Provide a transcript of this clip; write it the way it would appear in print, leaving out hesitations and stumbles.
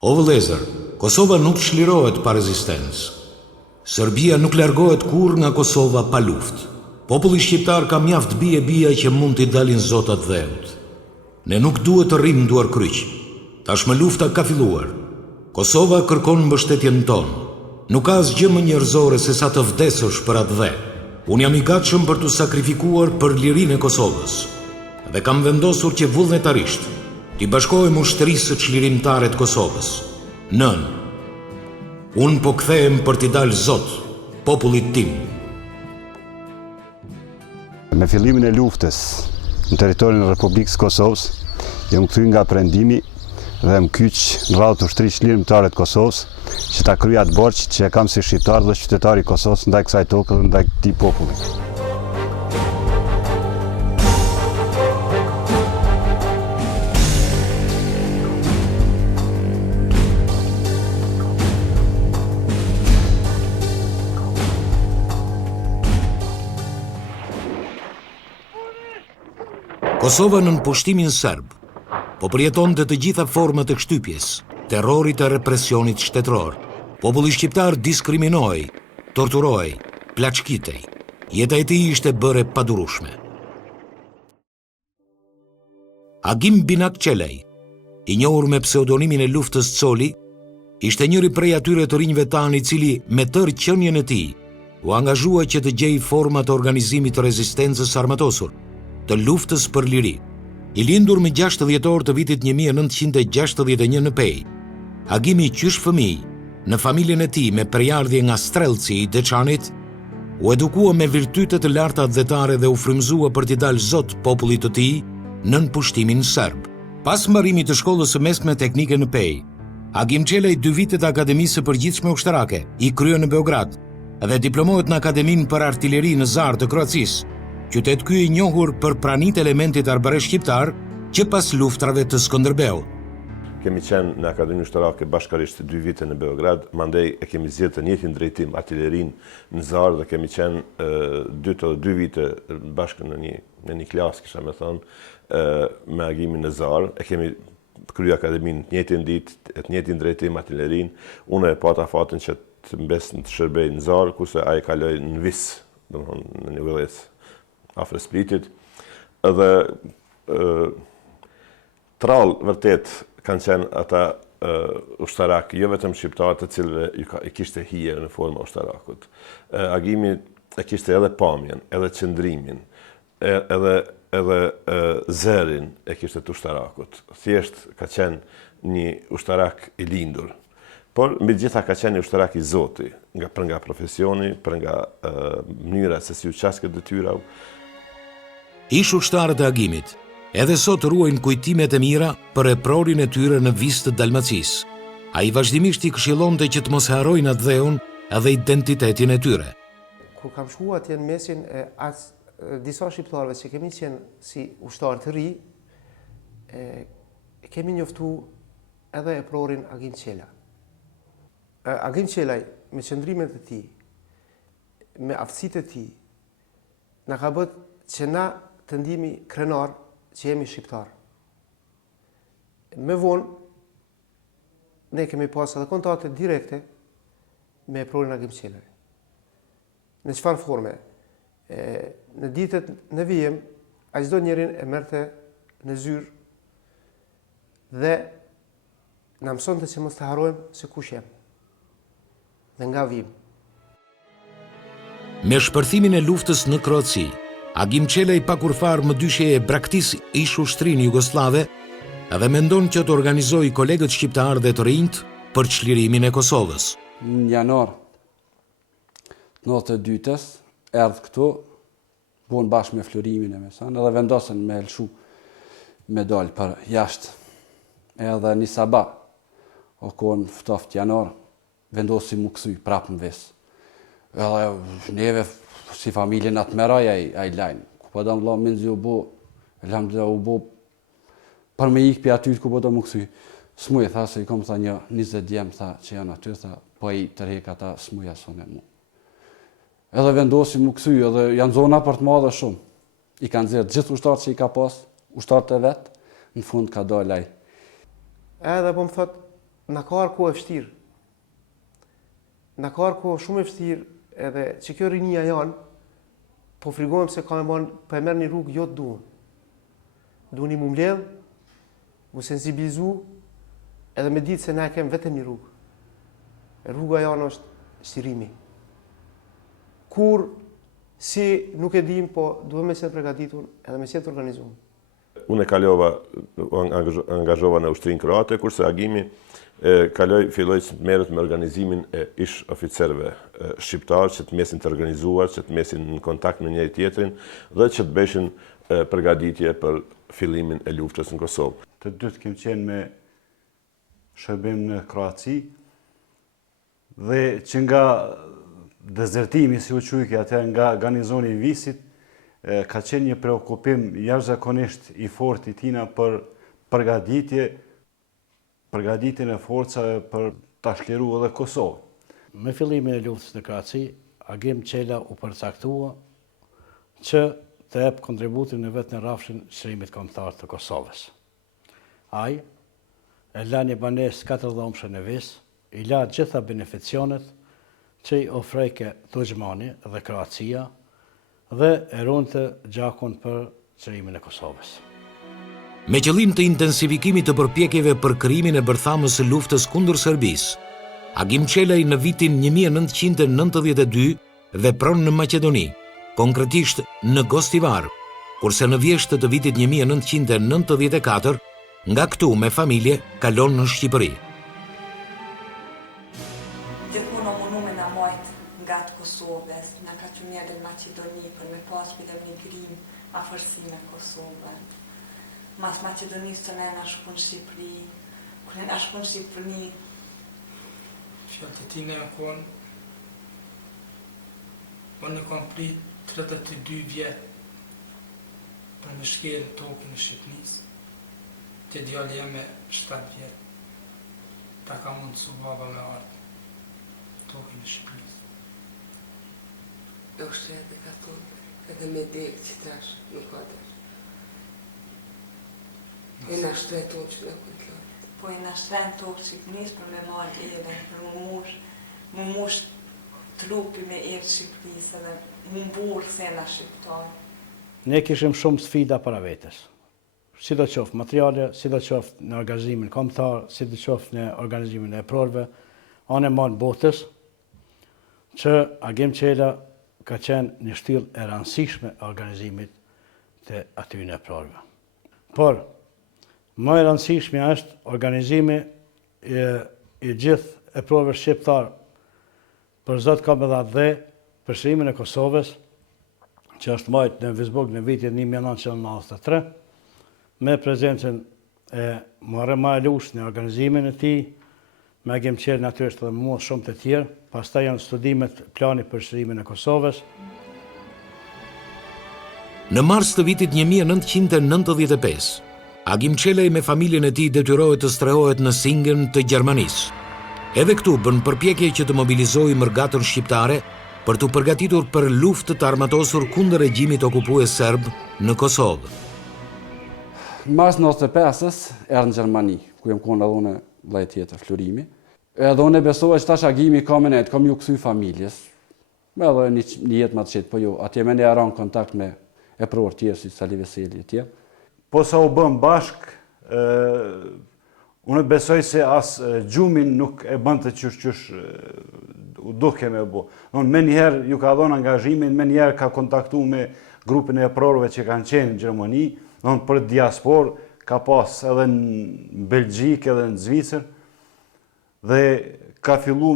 O vëllezër, Kosova nuk çlirohet pa rezistencë. Serbia nuk largohet kur nga Kosova pa luftë. Populli shqiptar ka mjaft bie që mund t'i dalin zotat dheut. Ne nuk duhet të rrim duar kryq. Tashmë lufta ka filluar. Kosova kërkon mbështetjen tonë. Nuk ka asgjë më njerëzore se sa të vdesësh për atë dhe. Unë jam i gatshëm për të sakrifikuar për lirinë e Kosovës. Dhe kam vendosur që vullnetarisht t'i bashkohem ushtrisë së çlirimtare të Kosovës. Nën, unë po kthehem për t'i dalë zot popullit tim. Me fillimin e luftës në territorin e Republikës Kosovës, jam kthy nga perëndimi dhe më kyç në radhë të ushtrisë çlirimtare të Kosovës, që ta kryej atë borxh që e kam si shqiptar dhe qytetar i Kosovës ndaj kësaj toke dhe ndaj këtij populli. Kosova në pushtimin serb, po përjeton të gjitha format e shtypjes, terrorit e represionit shtetëror. Populli shqiptar diskriminoi, torturoi, plaçkitej. Jeta e tij ishte bërë padurueshme. Agim Binak Qelej, i njohur me pseudonimin e luftës Coli, ishte njëri prej atyre të rinjve tanë i cili me tërë qenien e tij u angazhua që të gjejë forma të organizimit të rezistencës armatosur, të luftës për liri. I lindur me 6 dhjetor të vitit 1961 në Pej, Agimi qysh fëmijë, në familjen e tij me prejardhje nga Strelci i Deçanit, u edukua me virtytet të larta dhetare dhe u frymëzua për t'i dalë zot popullit të tij nën pushtimin serb. Pas mbarimit të shkollës së mesme teknike në Pej, Agim Qelej 2 vitet e Akademisë së Përgjithshme Ushtarake i krye në Beograd dhe diplomohet në Akademinë për Artilleri në Zar të Kroacisë, qytet ky i njohur për pranitë e elementit arbëresh shqiptar që pas luftrave të Skënderbeut. Kemi qenë në Akademinë Ushtarake bashkarisht 2 vite në Beograd, mandej e kemi zgjedhur të njëjtin drejtim, artillerinë në Zar, dhe kemi qenë 2 vite bashkë në një klasë, kisha me thonë, me Agimin në Zar. E kemi kryer akademinë të njëjtin ditë, të njëjtin drejtim, artillerinë. Unë e pata fatin që të mbes në të shërbej në Zar, kurse ai kaloi në Vis, domethënë në një vëllëz afër Splitit, edhe trall vërtet kanë qenë ata ushtarak, jo vetëm shqiptar të cilëve i kishte hije në forma ushtarakut. Agimi e kishte edhe pamjen, edhe qëndrimin, edhe zërin e kishte të ushtarakut. Thjesht ka qenë një ushtarak i lindur. Por mbi gjitha ka qenë një ushtarak i zoti, për nga profesioni, për nga mënyra se si u qas këtë detyra. Ish ushtarët e Agimit edhe sot ruajnë kujtimet e mira për eprorin e tyre në Vis të Dalmacisë. Ai vazhdimisht i këshillonte që të mos harrojnë atë dheun edhe identitetin e tyre. Kur kam shkuar atje në mesin e disa shqiptarëve që kemi qenë si ushtarë të ri, kemi njoftu edhe eprorin Agim Qela. Agim Qelaj, me qëndrimet e tij, me aftësitë e tij, na ka bërë që na të ndihemi krenar që jemi shqiptar. Me vonë, ne kemi pas edhe kontakte direkte me eprorin Agim Qelaj. Në çfarë forme? Në ditët në vijem, ai çdo njerin e merrte në zyrë dhe na mësonte që mos të harrojmë se kush jam. Dhe nga vim. Me shpërthimin e luftës në Kroaci, Agim Qelej pa kurfar më dyshe e braktis ish ushtrinë jugoslave edhe mendon që të organizojë kolegët shqiptar dhe të rinjt për çlirimin e Kosovës. Në janar 92-s erdhë këtu, buon bashkë me Florimin e Mesan, edhe vendosën me lëshu me dalë për jashtë. Edhe një sabah, o kohën ftoft janar, vendosi mu kësuj prapë në Vis. Edhe neve si familjen atë meraj a i lajnë. Ku po do më lamë minzi u bo, elhamdulillah u bo, për me ikë për aty ku po do më kësuj. Smuj, tha se i kom tha një 20 djemë tha që janë aty, tha po i tërhek ata smuja sone mu. Edhe vendosi mu kësuj, edhe janë zona për të madhe shumë. I kanë zirë gjithë ushtarët që i ka pas, ushtarët e vetë, në fund ka dalë ai. Edhe po më thot, na ka arë kohë e vështirë. Na ka arë kohë shumë e vështirë edhe që kjo rinia janë, po frigojmë se ka e merë një rrugë jo të duhen. Duheni mu mbledh, mu sensibilizu, edhe me ditë se na e kemë vetëm një rrugë. E rruga janë është shtirimi. Kur, si nuk e dim, po duhem me qenë përgatitur edhe me qenë të organizuar. Unë e kalova, angazhova në ushtrinë kroate, kurse Agimi filloi që të merret me organizimin e ish oficerëve shqiptarë, që të mesin të organizuar, që të mesin në kontakt me njëri tjetrin dhe që të beshin përgatitje për fillimin e luftës në Kosovë. Të dytë kemi qenë me shërbim në Kroaci dhe që nga dezertimi, si u quajki atë, nga garnizoni i Visit, ka qenë një preokupim jashtëzakonisht i fortë i tina për përgatitjen e forcave për ta shliruar edhe Kosovën. Me fillimin e luftës në Kroaci, Agim Qela u përcaktua që të jep kontributin e vetë në rrafshin çlimit kombëtar të Kosovës. Ai e la një banesë 4 dhomshë në Vis, i la gjitha beneficionet që i ofrejke Tuđmani dhe Kroacia dhe e runte gjakun për çlimin e Kosovës. Me qëllim të intensifikimit të përpjekjeve për krijimin e bërthamës së luftës kundër Serbisë, Agim Qelaj në vitin 1992 vepron në Maqedoni, konkretisht në Gostivar, kurse në vjeshtë të vitit 1994, nga këtu me familje kalon në Shqipëri. Gjithmonë munu me na majt nga të Kosovës, na ka që mjerë në Maqedoni për me pas pilegrim afërsi me Kosovën. Mas Maqedonisë të ne na shkon Shqipëri, kër na shkon Shqipëri, që të ti ne konë, unë kom prit 32 vjetë për me shkelë tokën e Shqipënisë, të djallë jeme 7 vjetë, ta ka mundësu baba me ardhë tokën e Shqipënisë. është edhe ka thonë, edhe me dekë që tash nuk ka tash. E na shtret tokë që në kontrolë. po i na shtren tokë Shqipënisë për me marrë edhe, për më mush trupi me erë Shqipënisë edhe më mburë sena shqiptarë. Ne kishim shumë sfida para vetes. Si do qoftë materiale, si do qoftë në organizimin kombëtar, si do qoftë në organizimin e provave, anë e marë botës, që Agim Qela ka qenë një shtyllë e rëndësishme e organizimit të atyre provave. Por, më e rëndësishme është organizimi i gjithë e provave shqiptar për Zot ka me dha dhe për çlimin e Kosovës, që është marrë në Visburg në vitin 1993, me prezencën e Marelush në organizimin e tij, me Agim Qelaj natyrisht dhe mua shumë të tjerë, pastaj janë studimet plani për çlimin e Kosovës. Në mars të vitit 1995, Agim Qelaj me familjen e tij detyrohet të strehohet në Singen të Gjermanisë. Edhe këtu bën përpjekje që të mobilizojë mërgatën shqiptare për të përgatitur për luftë të armatosur kundër regjimit okupues serb në Kosovë. Në mars 95-ës erdhë në Gjermani, ku jem konë edhe unë vllai tjetër, Florimi. Edhe unë besova që tash Agimi ka me net, kam ju kthy familjes. Me edhe një jetë më të qetë, po jo, atje me ne aron kontakt me e pror tjerë, si Sali Veseli e tjerë. Po sa u bëm bashk, unë besoj se as gjumin nuk e bën të qysh u duke me bo. Me njëherë ju ka dhonë angazhimin, me njëherë ka kontaktu me grupin e prorëve që kanë qenë në Gjermani, për diaspor, ka pas edhe në Belgjik, edhe në Zvicër, dhe ka fillu